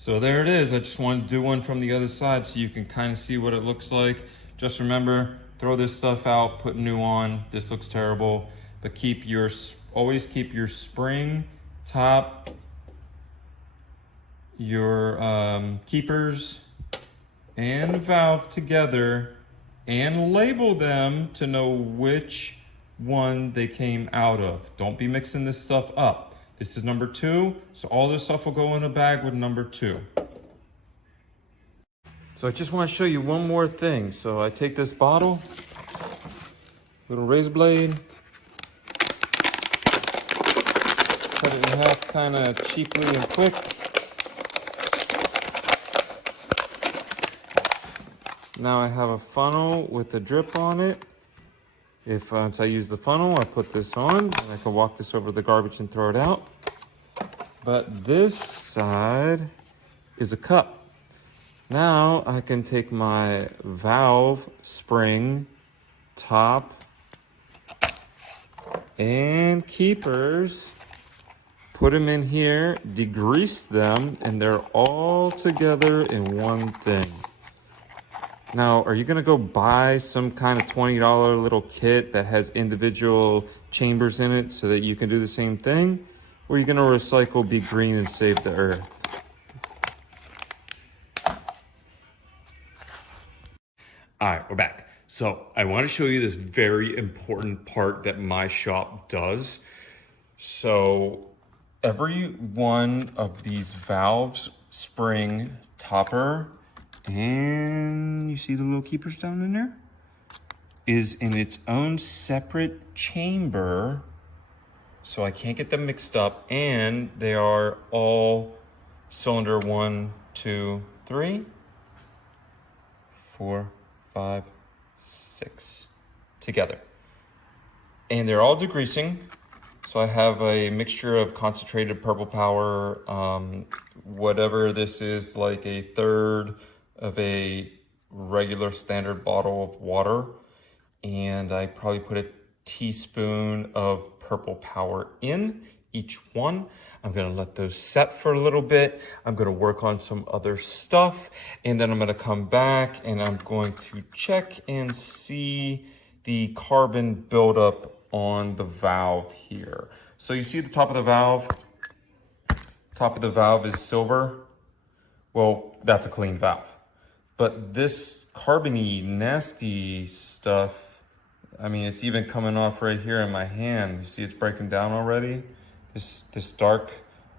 So there it is. I just wanted to do one from the other side so you can kind of see what it looks like. Just remember, throw this stuff out, put new on. This looks terrible, but always keep your spring top, your keepers and valve together, and label them to know which one they came out of. Don't be mixing this stuff up. This is number 2, so all this stuff will go in a bag with number 2. So I just want to show you one more thing. So I take this bottle, little razor blade, cut it in half kind of cheaply and quick. Now I have a funnel with a drip on it. Once I use the funnel, I put this on, and I can walk this over to the garbage and throw it out. But this side is a cup. Now I can take my valve spring, top, and keepers, put them in here, degrease them, and they're all together in one thing. Now, are you gonna go buy some kind of $20 little kit that has individual chambers in it so that you can do the same thing? Or are you gonna recycle, be green, and save the earth? All right, we're back. So I want to show you this very important part that my shop does. So every one of these valves, spring, topper, and you see the little keepers down in there, is in its own separate chamber. So I can't get them mixed up, and they are all cylinder 1, 2, 3, 4, 5, 6 together. And they're all degreasing. So I have a mixture of concentrated purple power, whatever this is, like a third of a regular standard bottle of water. And I probably put a teaspoon of purple power in each one. I'm gonna let those set for a little bit. I'm gonna work on some other stuff, and then I'm gonna come back and I'm going to check and see the carbon buildup on the valve here. So you see the top of the valve? Top of the valve is silver. Well, that's a clean valve. But this carbony, nasty stuff, I mean, it's even coming off right here in my hand. You see it's breaking down already? This dark,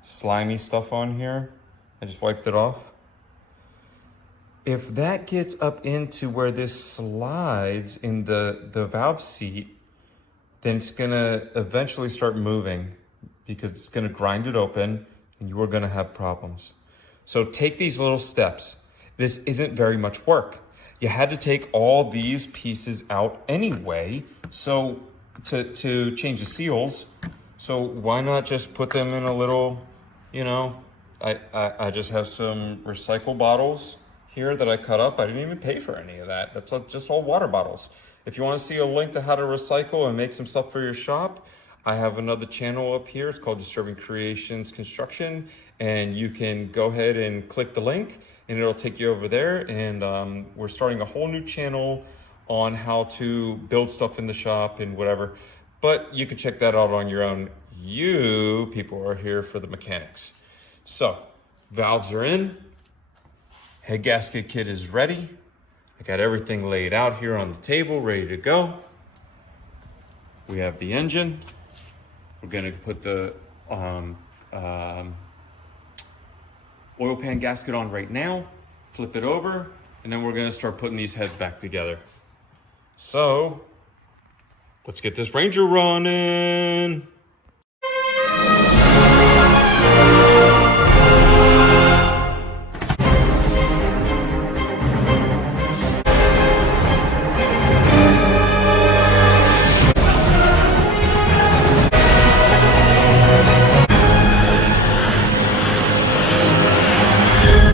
slimy stuff on here. I just wiped it off. If that gets up into where this slides in the valve seat, then it's gonna eventually start moving because it's gonna grind it open and you are gonna have problems. So take these little steps. This isn't very much work. You had to take all these pieces out anyway, so to change the seals. So why not just put them in a little, I just have some recycle bottles here that I cut up. I didn't even pay for any of that. That's just all water bottles. If you want to see a link to how to recycle and make some stuff for your shop, I have another channel up here. It's called Disturbing Creations Construction, and you can go ahead and click the link and it'll take you over there. And we're starting a whole new channel on how to build stuff in the shop and whatever. But you can check that out on your own. You people are here for the mechanics. So valves are in, head gasket kit is ready. I got everything laid out here on the table, ready to go. We have the engine. We're gonna put the oil pan gasket on right now, flip it over, and then we're gonna start putting these heads back together. So let's get this Ranger running.